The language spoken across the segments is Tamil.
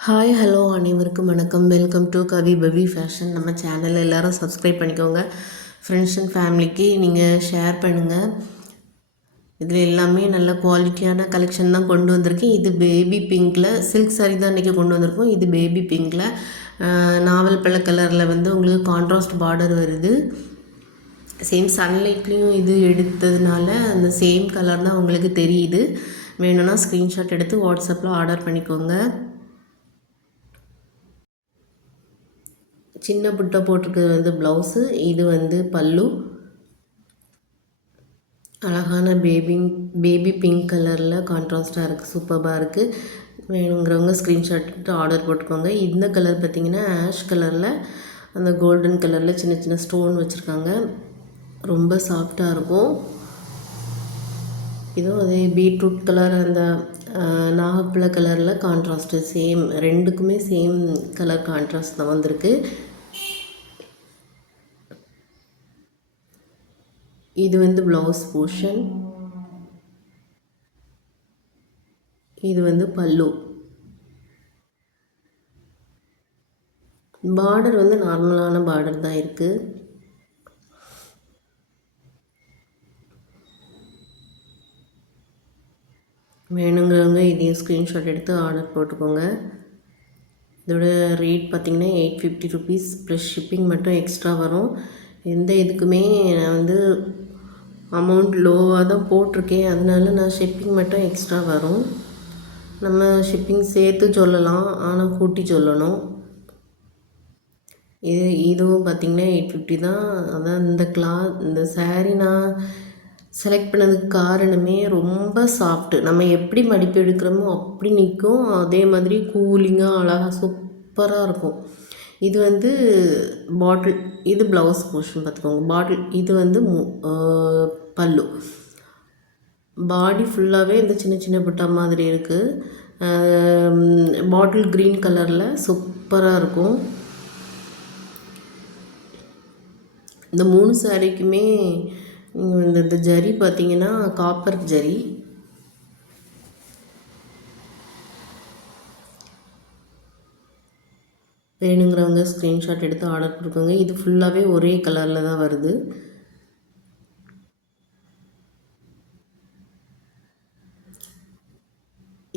ஹாய் ஹலோ அனைவருக்கும் வணக்கம். Welcome to Kavi Pavi fashion. நம்ம சேனல் எல்லோரும் சப்ஸ்கிரைப் பண்ணிக்கோங்க. ஃப்ரெண்ட்ஸ் அண்ட் ஃபேமிலிக்கு நீங்கள் ஷேர் பண்ணுங்கள். இதில் எல்லாமே நல்ல குவாலிட்டியான கலெக்ஷன் தான் கொண்டு வந்திருக்கேன். இது பேபி பிங்க்கில் சில்க் சாரீ தான் இன்றைக்கி கொண்டு வந்திருக்கோம். இது பேபி பிங்க்கில் நாவல் பழ கலரில் உங்களுக்கு கான்ட்ராஸ்ட் பார்டர் வருது. சேம் சன்லைட்லேயும் இது எடுத்ததுனால அந்த சேம் கலர் தான் உங்களுக்கு தெரியுது. வேணும்னா ஸ்க்ரீன்ஷாட் எடுத்து வாட்ஸ்அப்பில் ஆர்டர் பண்ணிக்கோங்க. சின்ன புட்டை போட்டிருக்கிறது ப்ளவுஸு. இது பல்லு. அழகான பேபி பிங்க் கலரில் கான்ட்ராஸ்ட்டாக இருக்குது, சூப்பராக இருக்குது. வேணுங்கிறவங்க ஸ்க்ரீன்ஷாட் ஆர்டர் போட்டுக்கோங்க. இந்த கலர் பார்த்திங்கன்னா ஆஷ் கலரில் அந்த கோல்டன் கலரில் சின்ன சின்ன ஸ்டோன் வச்சுருக்காங்க. ரொம்ப சாஃப்டாக இருக்கும். இதுவும் அதே பீட்ரூட் கலர் அந்த நாகப்பழ கலரில் கான்ட்ராஸ்ட்டு சேம், ரெண்டுக்குமே சேம் கலர் கான்ட்ராஸ்ட் தான் வந்திருக்கு. இது ப்ளவுஸ் போர்ஷன். இது பல்லு. பார்டர் நார்மலான பார்டர் தான் இருக்குது. வேணுங்கிறவங்க இதையும் ஸ்க்ரீன்ஷாட் எடுத்து ஆர்டர் போட்டுக்கோங்க. இதோட ரேட் பார்த்திங்கன்னா 850 ருபீஸ் ப்ளஸ் ஷிப்பிங் மட்டும் எக்ஸ்ட்ரா வரும். எந்த இதுக்குமே நான் அமௌண்ட் லோவாக தான் போட்டிருக்கேன், அதனால நான் ஷிப்பிங் மட்டும் எக்ஸ்ட்ரா வரும். நம்ம ஷிப்பிங் சேர்த்து சொல்லலாம், ஆனால் கூட்டி சொல்லணும். இதுவும் பார்த்திங்கன்னா 850 தான். அதான் இந்த சாரீ நான் செலக்ட் பண்ணதுக்கு காரணமே ரொம்ப சாஃப்ட்டு. நம்ம எப்படி மடிப்பு எடுக்கிறோமோ அப்படி நிற்கும். அதே மாதிரி கூலிங்காக அழகாக சூப்பராக இருக்கும். இது பாட்டில். இது ப்ளவுஸ் போர்ஷன் பார்த்துக்கோங்க. பாட்டில். இது பல்லு. பாடி ஃபுல்லாகவே இந்த சின்ன சின்ன புட்டா மாதிரி இருக்குது. பாட்டில் க்ரீன் கலரில் சூப்பராக இருக்கும். இந்த 3 சாரீக்குமே இந்த ஜரி பார்த்திங்கன்னா காப்பர் ஜரி. வேணுங்கிறவங்க ஸ்க்ரீன்ஷாட் எடுத்து ஆர்டர் கொடுக்குங்க. இது ஃபுல்லாகவே ஒரே கலரில் தான் வருது.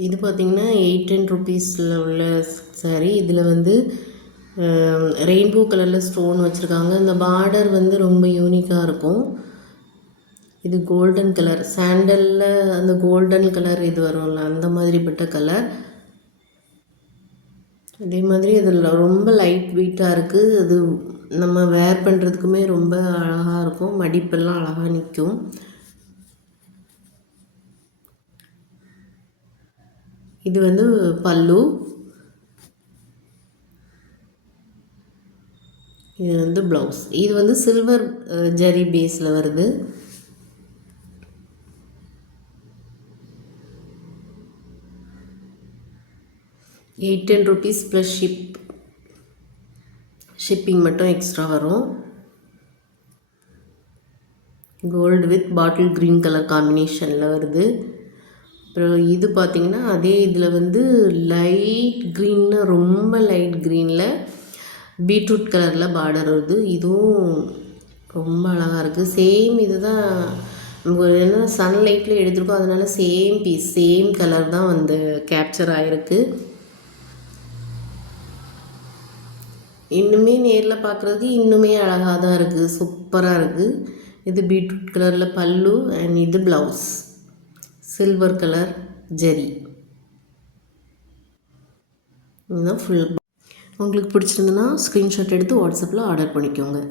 இது பார்த்திங்கன்னா 810 ருபீஸில் உள்ள சாரீ. இதில் ரெயின்போ கலரில் ஸ்டோன் வச்சுருக்காங்க. இந்த பார்டர் ரொம்ப யூனிக்காக இருக்கும். இது கோல்டன் கலர், சாண்டலில் அந்த கோல்டன் கலர் இது வரும்ல, அந்த மாதிரிப்பட்ட கலர். அதே மாதிரி இதில் ரொம்ப லைட் வெயிட்டாக இருக்குது. அது நம்ம வேர் பண்ணுறதுக்குமே ரொம்ப அழகாக இருக்கும். மடிப்பெல்லாம் அழகாக நிற்கும். இது பல்லு. இது ப்ளவுஸ். இது சில்வர் ஜரி பேஸில் வருது. ₹810 ப்ளஸ் ஷிப்பிங் மட்டும் எக்ஸ்ட்ரா வரும். Gold with bottle green colour காம்பினேஷனில் வருது. அப்புறம் இது பார்த்திங்கன்னா அதே இதில் லைட் க்ரீன்னு, ரொம்ப லைட் க்ரீனில் பீட்ரூட் கலரில் பார்டர் வருது. இதுவும் ரொம்ப அழகாக இருக்குது. சேம் இது தான் என்ன சன்லைட்டில் எடுத்துருக்கோம், அதனால சேம் பீஸ், சேம் கலர் தான் கேப்சர் ஆகிருக்கு. இன்னுமே நேரில் பார்க்குறதுக்கு இன்னுமே அழகாக தான் இருக்குது, சூப்பராக இருக்குது. இது பீட்ரூட் கலரில் பல்லு அண்ட் இது ப்ளவுஸ் சில்வர் கலர் ஜரி. இதுதான் ஃபுல். உங்களுக்கு பிடிச்சிருந்ததுன்னா ஸ்க்ரீன்ஷாட் எடுத்து வாட்ஸ்அப்பில் ஆர்டர் பண்ணிக்கோங்க.